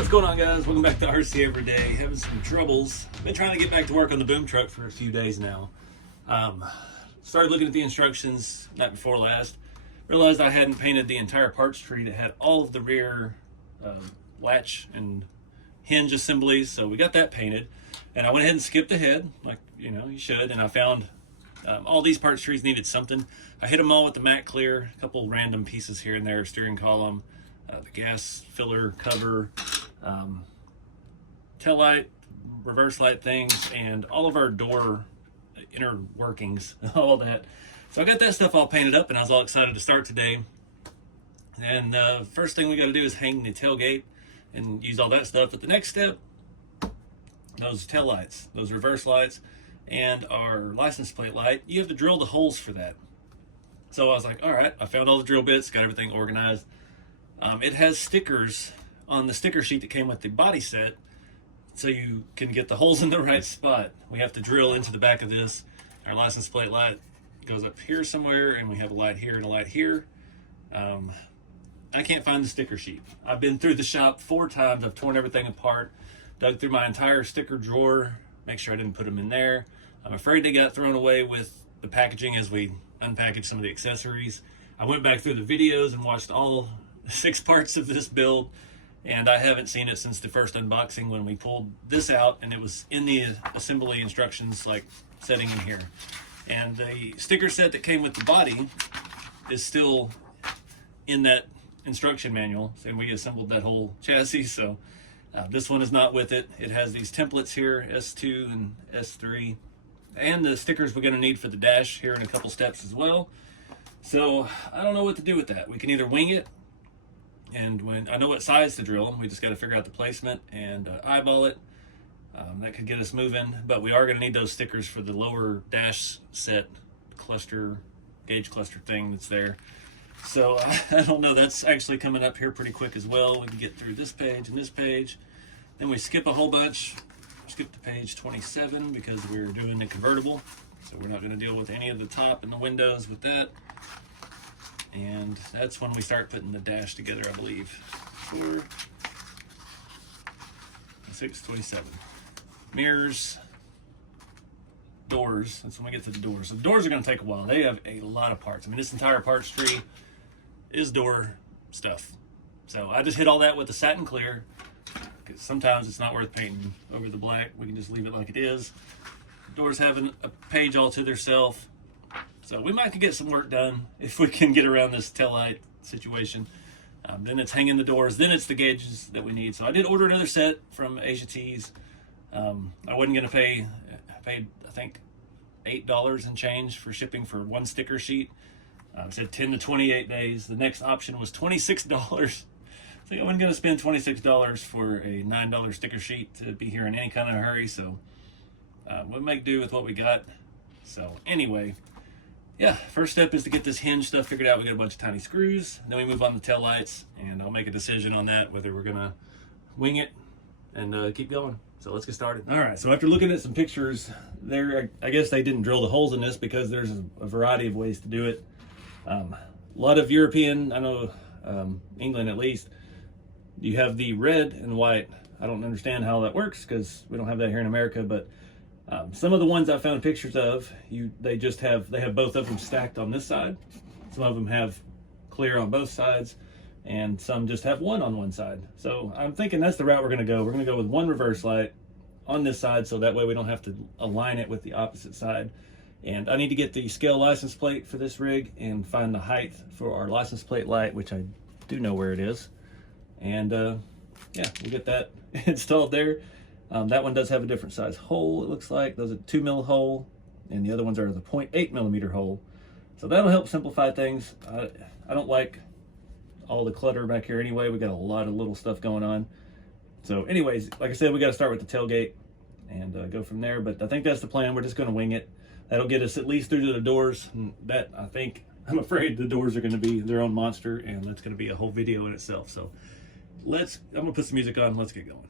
What's going on, guys? Welcome back to RC Everyday. Having some troubles. Been trying to get back to work on the boom truck for a few days now. Started looking at the instructions night before last. Realized I hadn't painted the entire parts tree that had all of the rear latch and hinge assemblies, so we got that painted. And I went ahead and skipped ahead, like you should. And I found all these parts trees needed something. I hit them all with the matte clear. A couple random pieces here and there: steering column, the gas filler cover, tail light, reverse light things, and all of our door inner workings, all that. So I got that stuff all painted up, and I was all excited to start today. And first thing we got to do is hang the tailgate and use all that stuff. But the next step, those tail lights, those reverse lights, and our license plate light, you have to drill the holes for that. So I was like, all right, I found all the drill bits, got everything organized. It has stickers on the sticker sheet that came with the body set, so you can get the holes in the right spot. We have to drill into the back of this. Our license plate light goes up here somewhere, and we have a light here and a light here. I can't find the sticker sheet. I've been through the shop 4 times. I've torn everything apart, dug through my entire sticker drawer, make sure I didn't put them in there. I'm afraid they got thrown away with the packaging as we unpackaged some of the accessories. I went back through the videos and watched all 6 parts of this build, and I haven't seen it since the first unboxing when we pulled this out, and it was in the assembly instructions, like setting in here. And the sticker set that came with the body is still in that instruction manual, and we assembled that whole chassis. So this one is not with it. It has these templates here, S2 and S3, and the stickers we're going to need for the dash here in a couple steps as well. So I don't know what to do with that. We can either wing it, and when I know what size to drill, we just got to figure out the placement and eyeball it. That could get us moving, but we are going to need those stickers for the lower dash set cluster, gauge cluster thing that's there. So I don't know, that's actually coming up here pretty quick as well. We can get through this page and this page. Then we skip a whole bunch. Skip to page 27 because we're doing the convertible. So we're not going to deal with any of the top and the windows with that. And that's when we start putting the dash together, I believe. 4, 6, 27. Mirrors, doors. That's when we get to the doors. So the doors are going to take a while. They have a lot of parts. I mean, this entire parts tree is door stuff. So I just hit all that with the satin clear, because sometimes it's not worth painting over the black. We can just leave it like it is. Doors having a page all to themselves. So we might get some work done if we can get around this tail light situation. Then it's hanging the doors. Then it's the gauges that we need. So I did order another set from Asia Tees. I wasn't going to pay. I paid, I think, $8 and change for shipping for 1 sticker sheet. It said 10 to 28 days. The next option was $26. So I wasn't going to spend $26 for a $9 sticker sheet to be here in any kind of hurry. So we'll make do with what we got. So anyway, yeah, first step is to get this hinge stuff figured out. We got a bunch of tiny screws. Then we move on to tail lights, and I'll make a decision on that, whether we're gonna wing it and keep going. So let's get started. All right, so after looking at some pictures there, I guess they didn't drill the holes in this because there's a variety of ways to do it. A lot of European, I know England at least, you have the red and white. I don't understand how that works because we don't have that here in America, but some of the ones I found pictures of, they have both of them stacked on this side. Some of them have clear on both sides, and some just have one on one side. So I'm thinking that's the route we're going to go. We're going to go with 1 reverse light on this side, so that way we don't have to align it with the opposite side. And I need to get the scale license plate for this rig and find the height for our license plate light, which I do know where it is. And yeah, we'll get that installed there. That one does have a different size hole, it looks like. Those are 2 mil hole, and the other ones are the 0.8 millimeter hole. So that'll help simplify things. I don't like all the clutter back here anyway. We got a lot of little stuff going on. So anyways, like I said, we got to start with the tailgate and go from there. But I think that's the plan. We're just going to wing it. That'll get us at least through to the doors. And that, I'm afraid the doors are going to be their own monster, and that's going to be a whole video in itself. So I'm going to put some music on. Let's get going.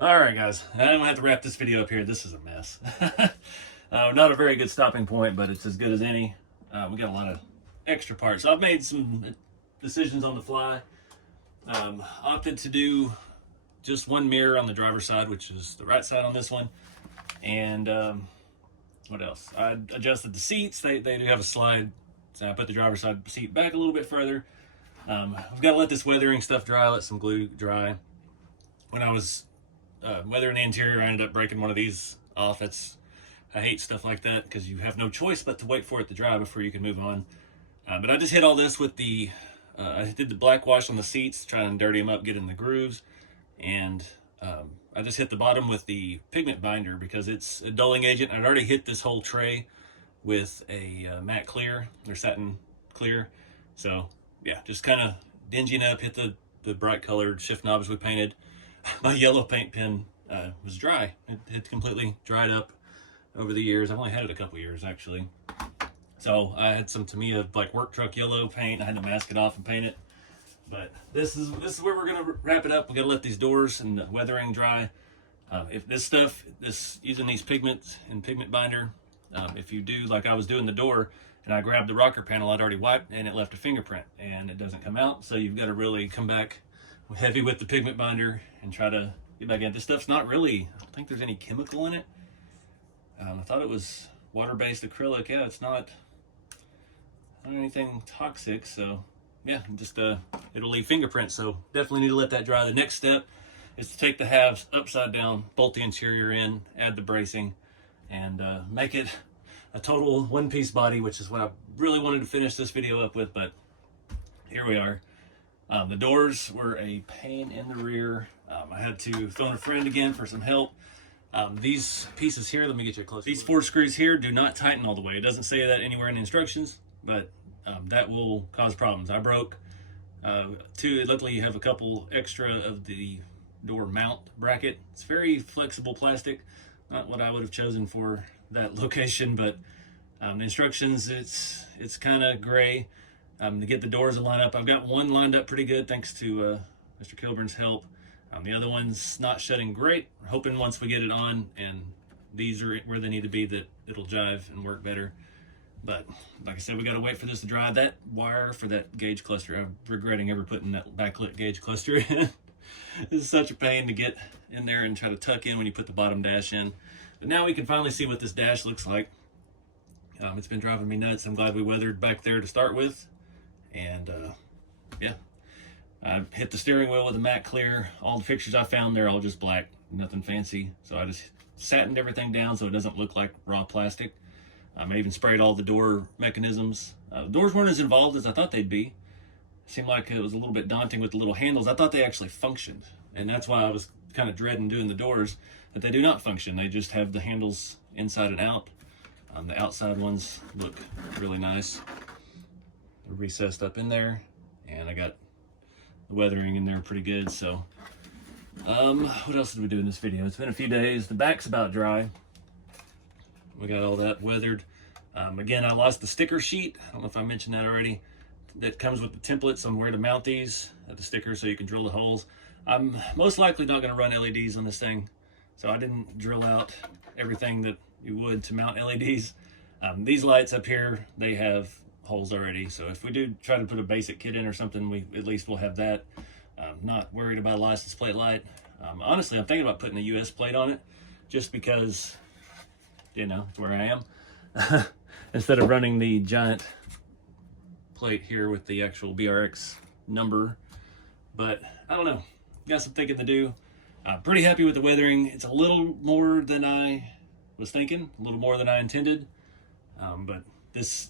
All right, guys, I'm gonna have to wrap this video up here. This is a mess. Not a very good stopping point, but it's as good as any. We got a lot of extra parts. So I've made some decisions on the fly. Opted to do just one mirror on the driver's side, which is the right side on this one. And what else? I adjusted the seats. They do have a slide, so I put the driver's side seat back a little bit further. I've got to let this weathering stuff dry, let some glue dry. When I was weathering the interior, I ended up breaking one of these off. I hate stuff like that because you have no choice but to wait for it to dry before you can move on. But I just hit all this with the, I did the black wash on the seats, trying to dirty them up, get in the grooves. And I just hit the bottom with the pigment binder because it's a dulling agent. I'd already hit this whole tray with a matte clear or satin clear. So yeah, just kind of dinging up, hit the bright colored shift knobs we painted. My yellow paint pen was dry. It had completely dried up over the years. I've only had it a couple years actually. So I had some Tamiya like work truck yellow paint. I had to mask it off and paint it. But this is where we're gonna wrap it up. We gotta let these doors and the weathering dry. If this stuff, using these pigments and pigment binder, if you do like I was doing the door and I grabbed the rocker panel, I'd already wiped and it left a fingerprint and it doesn't come out. So you've got to really come back heavy with the pigment binder and try to get back in. This stuff's not really, I don't think there's any chemical in it. I thought it was water-based acrylic. Yeah, it's not anything toxic. So yeah, just it'll leave fingerprints. So definitely need to let that dry. The next step is to take the halves upside down, bolt the interior in, add the bracing, and make it a total one-piece body, which is what I really wanted to finish this video up with, but here we are. The doors were a pain in the rear. I had to phone a friend again for some help. These pieces here, let me get you close. These 4 screws here do not tighten all the way. It doesn't say that anywhere in the instructions, but that will cause problems. I broke 2. Luckily, you have a couple extra of the door mount bracket. It's very flexible plastic. Not what I would have chosen for that location, but the instructions, it's kind of gray. To get the doors to line up, I've got one lined up pretty good thanks to Mr. Kilburn's help. The other one's not shutting great. We're hoping once we get it on and these are where they need to be that it'll jive and work better. But like I said, we got to wait for this to dry. That wire for that gauge cluster, I'm regretting ever putting that backlit gauge cluster in. This is such a pain to get in there and try to tuck in when you put the bottom dash in. But now we can finally see what this dash looks like. It's been driving me nuts. I'm glad we weathered back there to start with. And yeah, I hit the steering wheel with a matte clear. All the fixtures I found, they're all just black, nothing fancy. So I just satined everything down so it doesn't look like raw plastic. I even sprayed all the door mechanisms. Doors weren't as involved as I thought they'd be. It seemed like it was a little bit daunting with the little handles. I thought they actually functioned. And that's why I was kind of dreading doing the doors, that they do not function. They just have the handles inside and out. The outside ones look really nice. They're recessed up in there. And I got the weathering in there pretty good. So what else did we do in this video? It's been a few days. The back's about dry. We got all that weathered. Again, I lost the sticker sheet. I don't know if I mentioned that already. That comes with the templates on where to mount these, the stickers, so you can drill the holes. I'm most likely not going to run LEDs on this thing, so I didn't drill out everything that you would to mount LEDs. These lights up here, they have holes already, so if we do try to put a basic kit in or something, at least we'll have that. Not worried about a license plate light. Honestly, I'm thinking about putting a US plate on it, just because, you know, it's where I am. Instead of running the giant plate here with the actual BRX number. But I don't know, got some thinking to do. Pretty happy with the weathering. It's a little more than I was thinking, a little more than I intended. But it's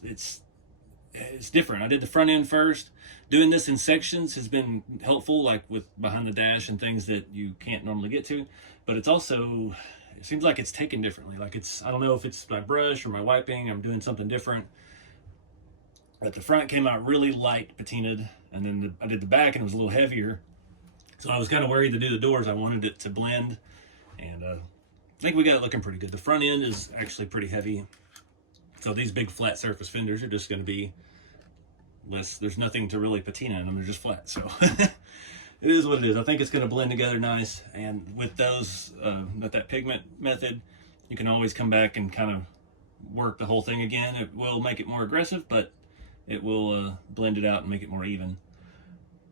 different. I did the front end first. Doing this in sections has been helpful, like with behind the dash and things that you can't normally get to. But it's also, it seems like it's taken differently. Like I don't know if it's my brush or my wiping, I'm doing something different. But the front came out really light patinaed, and then I did the back and it was a little heavier. So I was kind of worried to do the doors. I wanted it to blend, and I think we got it looking pretty good. The front end is actually pretty heavy. So these big flat surface fenders are just going to be less, there's nothing to really patina in them, they're just flat. So it is what it is. I think it's going to blend together nice, and with those, with that pigment method, you can always come back and kind of work the whole thing again. It will make it more aggressive, but it will blend it out and make it more even.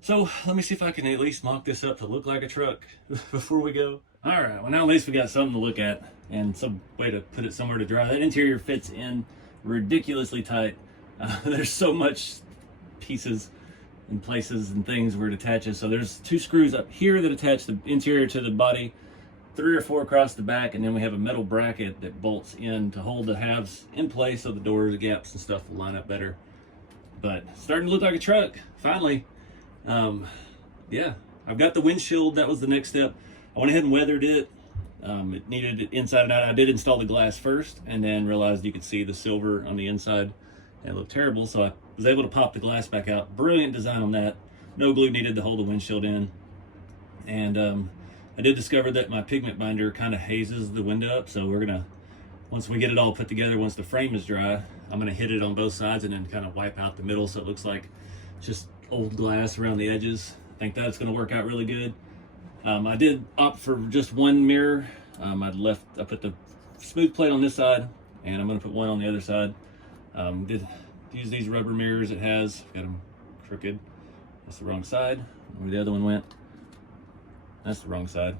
So let me see if I can at least mock this up to look like a truck before we go. All right, well now at least we got something to look at and some way to put it somewhere to dry. That interior fits in ridiculously tight. There's so much pieces and places and things where it attaches. So there's 2 screws up here that attach the interior to the body, 3 or 4 across the back, and then we have a metal bracket that bolts in to hold the halves in place so the doors, the gaps and stuff will line up better. But starting to look like a truck, finally. Yeah, I've got the windshield. That was the next step. I went ahead and weathered it. It needed it inside and out. I did install the glass first and then realized you could see the silver on the inside and it looked terrible. So I was able to pop the glass back out. Brilliant design on that. No glue needed to hold the windshield in. And I did discover that my pigment binder kind of hazes the window up. So we're gonna, once we get it all put together, once the frame is dry, I'm gonna hit it on both sides and then kind of wipe out the middle so it looks like just old glass around the edges. I think that's gonna work out really good. I did opt for just one mirror. I put the smooth plate on this side and I'm gonna put one on the other side. Did use these rubber mirrors it has. Got them crooked. That's the wrong side. Where the other one went. That's the wrong side.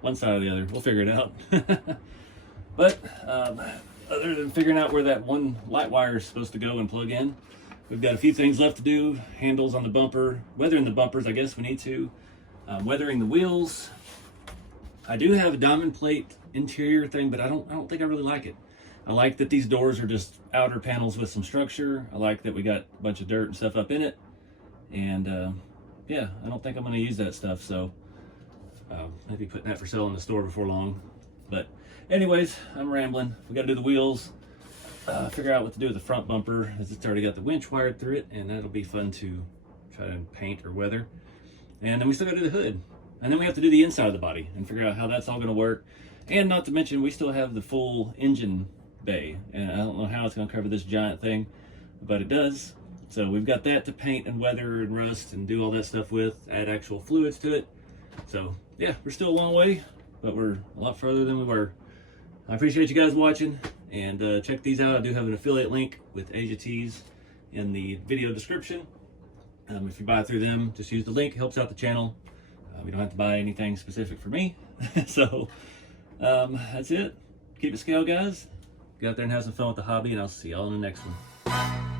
One side or the other. We'll figure it out. But other than figuring out where that one light wire is supposed to go and plug in, we've got a few things left to do. Handles on the bumper, weathering the bumpers, I guess we need to. Weathering the wheels. I do have a diamond plate interior thing, but I don't think I really like it. I like that these doors are just outer panels with some structure. I like that we got a bunch of dirt and stuff up in it. And yeah, I don't think I'm gonna use that stuff. So maybe putting that for sale in the store before long. But anyways, I'm rambling. We gotta do the wheels. Figure out what to do with the front bumper, as it's already got the winch wired through it, and that'll be fun to try to paint or weather. And then we still gotta do the hood. And then we have to do the inside of the body and figure out how that's all gonna work. And not to mention, we still have the full engine bay. And I don't know how it's gonna cover this giant thing, but it does. So we've got that to paint and weather and rust and do all that stuff with, add actual fluids to it. So yeah, we're still a long way, but we're a lot further than we were. I appreciate you guys watching, and check these out. I do have an affiliate link with Asia Tees in the video description. If you buy through them, just use the link. It helps out the channel. We don't have to buy anything specific for me. So that's it. Keep it scale, guys. Get out there and have some fun with the hobby, and I'll see y'all in the next one.